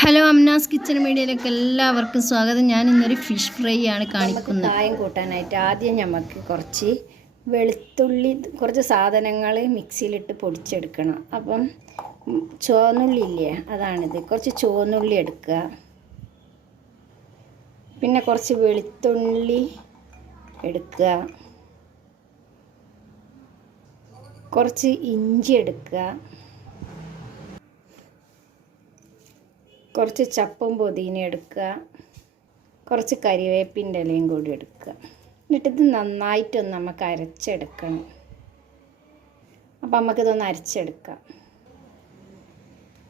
Hello Amnas kitchen മീഡിയയിലേക്ക് എല്ലാവർക്കും സ്വാഗതം. ഞാൻ ഇന്നൊരു ഫിഷ് ഫ്രൈ ആണ് കാണിക്കുന്നത്. കായം കൂട്ടാനായിട്ട് ആദ്യം നമുക്ക് കുറച്ച് വെളുത്തുള്ളി, കുറച്ച് സാധനങ്ങൾ മിക്സിയിലിട്ട് പൊടിച്ചെടുക്കണം. അപ്പം ചുവന്നുള്ളി ഇല്ലേ, അതാണിത്. കുറച്ച് ചുവന്നുള്ളി എടുക്കുക, പിന്നെ കുറച്ച് വെളുത്തുള്ളി എടുക്കുക, കുറച്ച് ഇഞ്ചി എടുക്കുക, കുറച്ച് ചപ്പും പുതിന എടുക്കുക, കുറച്ച് കരിവേപ്പിൻ്റെ ഇലയും കൂടി എടുക്കുക. എന്നിട്ടിത് നന്നായിട്ടൊന്ന് നമുക്ക് അരച്ചെടുക്കണം. അപ്പോൾ നമുക്കിതൊന്ന് അരച്ചെടുക്കാം.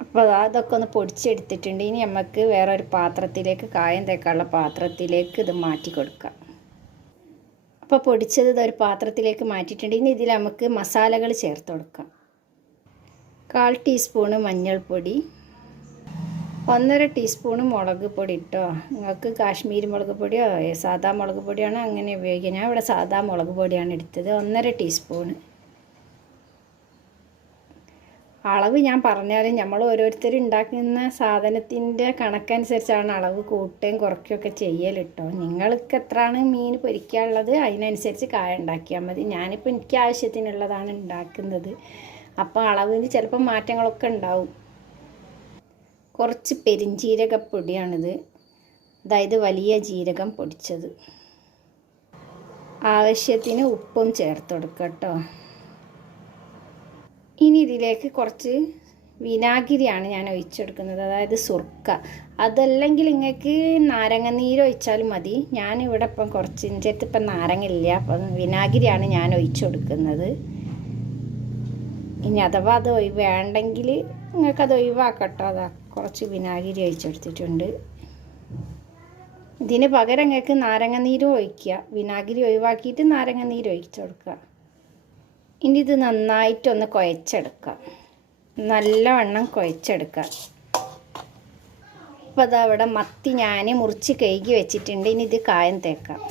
അപ്പോൾ അതൊക്കെ ഒന്ന് പൊടിച്ചെടുത്തിട്ടുണ്ട്. ഇനി നമുക്ക് വേറൊരു പാത്രത്തിലേക്ക്, കായം തേക്കാനുള്ള പാത്രത്തിലേക്ക് ഇത് മാറ്റി കൊടുക്കാം. അപ്പോൾ പൊടിച്ചത് ഇതൊരു പാത്രത്തിലേക്ക് മാറ്റിയിട്ടുണ്ട്. ഇനി ഇതിൽ നമുക്ക് മസാലകൾ ചേർത്ത് കൊടുക്കാം. 1/4 ടീസ്പൂണ് മഞ്ഞൾപ്പൊടി, 1.5 ടീസ്പൂണ് മുളക് പൊടി കേട്ടോ. നിങ്ങൾക്ക് കാശ്മീരി മുളക് പൊടിയോ സാദാ മുളക് പൊടിയാണോ അങ്ങനെ ഉപയോഗിക്കുക. ഞാൻ ഇവിടെ സാദാ മുളക് പൊടിയാണ് എടുത്തത്. 1.5 ടീസ്പൂണ്. അളവ് ഞാൻ പറഞ്ഞാലും നമ്മൾ ഓരോരുത്തർ ഉണ്ടാക്കുന്ന സാധനത്തിൻ്റെ കണക്കനുസരിച്ചാണ് അളവ് കൂട്ടുകയും കുറയ്ക്കുകയൊക്കെ ചെയ്യൽ കേട്ടോ. നിങ്ങൾക്ക് എത്രയാണ് മീൻ പൊരിക്കാനുള്ളത് അതിനനുസരിച്ച് കായ ഉണ്ടാക്കിയാൽ മതി. ഞാനിപ്പോൾ എനിക്ക് ആവശ്യത്തിനുള്ളതാണ് ഉണ്ടാക്കുന്നത്. അപ്പോൾ അളവിന് ചിലപ്പോൾ മാറ്റങ്ങളൊക്കെ ഉണ്ടാവും. കുറച്ച് പെരിഞ്ജീരകപ്പൊടിയാണിത്, അതായത് വലിയ ജീരകം പൊടിച്ചത്. ആവശ്യത്തിന് ഉപ്പും ചേർത്ത് കൊടുക്കുക കേട്ടോ. ഇനി ഇതിലേക്ക് കുറച്ച് വിനാഗിരിയാണ് ഞാൻ ഒഴിച്ചെടുക്കുന്നത്, അതായത് സുർക്ക. അതല്ലെങ്കിൽ നിങ്ങൾക്ക് നാരങ്ങനീര് ഒഴിച്ചാലും മതി. ഞാനിവിടെ ഇപ്പം കുറച്ച് ഇഞ്ചത്ത് ഇപ്പം നാരങ്ങയില്ല, അപ്പം വിനാഗിരിയാണ് ഞാൻ ഒഴിച്ചു കൊടുക്കുന്നത്. ഇനി അഥവാ അത് വേണ്ടെങ്കിൽ നിങ്ങൾക്കത് ഒഴിവാക്കട്ടോ. അതാ കുറച്ച് വിനാഗിരി ഒഴിച്ചെടുത്തിട്ടുണ്ട്. ഇതിന് പകരം നിങ്ങൾക്ക് നാരങ്ങനീരും ഒഴിക്കുക. വിനാഗിരി ഒഴിവാക്കിയിട്ട് നാരങ്ങനീര് ഒഴിച്ചു കൊടുക്കുക. ഇനി ഇത് നന്നായിട്ടൊന്ന് കുഴച്ചെടുക്കുക, നല്ലവണ്ണം കുഴച്ചെടുക്കുക. അപ്പോൾ അതവിടെ മത്തി ഞാൻ മുറിച്ച് കഴുകി വെച്ചിട്ടുണ്ട്. ഇനി ഇത് കായം തേക്കാം.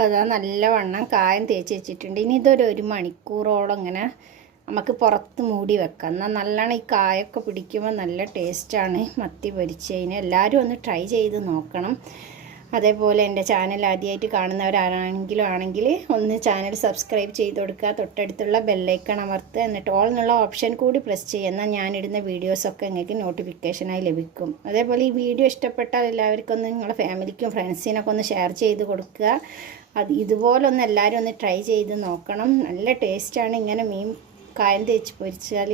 അപ്പോൾ അതാ നല്ലവണ്ണം കായം തേച്ച് വെച്ചിട്ടുണ്ട്. ഇനി ഇതൊരു 1 മണിക്കൂറോളം ഇങ്ങനെ നമുക്ക് പുറത്ത് മൂടി വെക്കാം. എന്നാൽ നല്ലോണം ഈ കായൊക്കെ പിടിക്കുമ്പോൾ നല്ല ടേസ്റ്റാണ് മത്തി പൊരിച്ചതിന്. എല്ലാവരും ഒന്ന് ട്രൈ ചെയ്ത് നോക്കണം. അതേപോലെ എൻ്റെ ചാനൽ ആദ്യമായിട്ട് കാണുന്നവരാണെങ്കിൽ ഒന്ന് ചാനൽ സബ്സ്ക്രൈബ് ചെയ്ത് കൊടുക്കുക. തൊട്ടടുത്തുള്ള ബെല്ലൈക്കൺ അമർത്തുക. എന്നിട്ട് ഓൾ എന്നുള്ള ഓപ്ഷൻ കൂടി പ്രസ് ചെയ്യുക. എന്നാൽ ഞാനിടുന്ന വീഡിയോസൊക്കെ നിങ്ങൾക്ക് നോട്ടിഫിക്കേഷനായി ലഭിക്കും. അതേപോലെ ഈ വീഡിയോ ഇഷ്ടപ്പെട്ടാൽ എല്ലാവർക്കും ഒന്ന് നിങ്ങളുടെ ഫാമിലിക്കും ഫ്രണ്ട്സിനൊക്കെ ഒന്ന് ഷെയർ ചെയ്ത് കൊടുക്കുക. ഇതുപോലൊന്ന് എല്ലാവരും ഒന്ന് ട്രൈ ചെയ്ത് നോക്കണം. നല്ല ടേസ്റ്റാണ് ഇങ്ങനെ മീൻ കായം തേച്ച് പൊരിച്ചാൽ.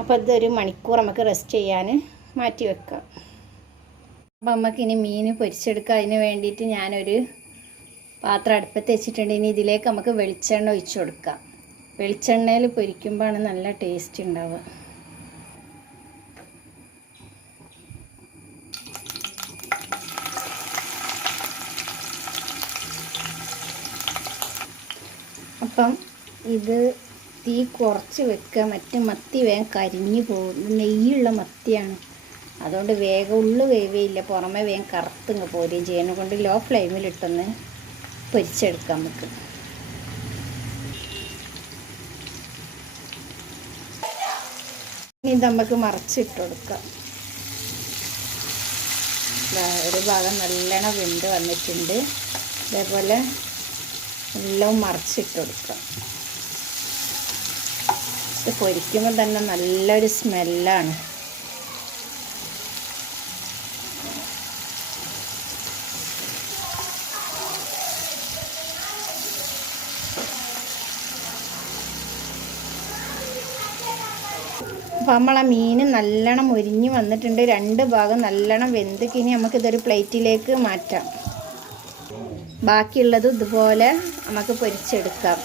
അപ്പോൾ ഇതൊരു 1 മണിക്കൂർ നമുക്ക് റെസ്റ്റ് ചെയ്യാൻ മാറ്റി വെക്കാം. അപ്പോൾ നമുക്കിനി മീൻ പൊരിച്ചെടുക്കുക. അതിന് വേണ്ടിയിട്ട് ഞാനൊരു പാത്രം അടുപ്പത്ത് വെച്ചിട്ടുണ്ട്. ഇനി ഇതിലേക്ക് നമുക്ക് വെളിച്ചെണ്ണ ഒഴിച്ചു കൊടുക്കാം. വെളിച്ചെണ്ണയിൽ പൊരിക്കുമ്പോഴാണ് നല്ല ടേസ്റ്റ് ഉണ്ടാവുക. അപ്പം ഇത് തീ കുറച്ച് വെക്കുക. മത്തി വേഗം കരിഞ്ഞു പോകും. നെയ്യുള്ള മത്തിയാണ്, അതുകൊണ്ട് വേഗം ഉള്ളു വേവേയില്ല, പുറമെ വേഗം കറുത്തിങ്ങ് പോരുകയും ചെയ്യുന്നത് കൊണ്ട് ലോ ഫ്ലെയിമിലിട്ടൊന്ന് പൊരിച്ചെടുക്കാം നമുക്ക്. ഇനി ഇത് നമുക്ക് മറിച്ചിട്ട് കൊടുക്കാം. ഒരു ഭാഗം നല്ലോണം വെന്ത് വന്നിട്ടുണ്ട്. അതേപോലെ എല്ലാം മറിച്ചിട്ട് കൊടുക്കാം. ഇത് പൊരിക്കുമ്പോൾ തന്നെ നല്ലൊരു സ്മെല്ലാണ്. അപ്പോൾ നമ്മളെ മീൻ നല്ലോണം മുരിഞ്ഞ് വന്നിട്ടുണ്ട്. 2 ഭാഗം നല്ലോണം വെന്തിക്കിനി നമുക്കിതൊരു പ്ലേറ്റിലേക്ക് മാറ്റാം. ബാക്കിയുള്ളത് ഇതുപോലെ നമുക്ക് പൊരിച്ചെടുക്കാം.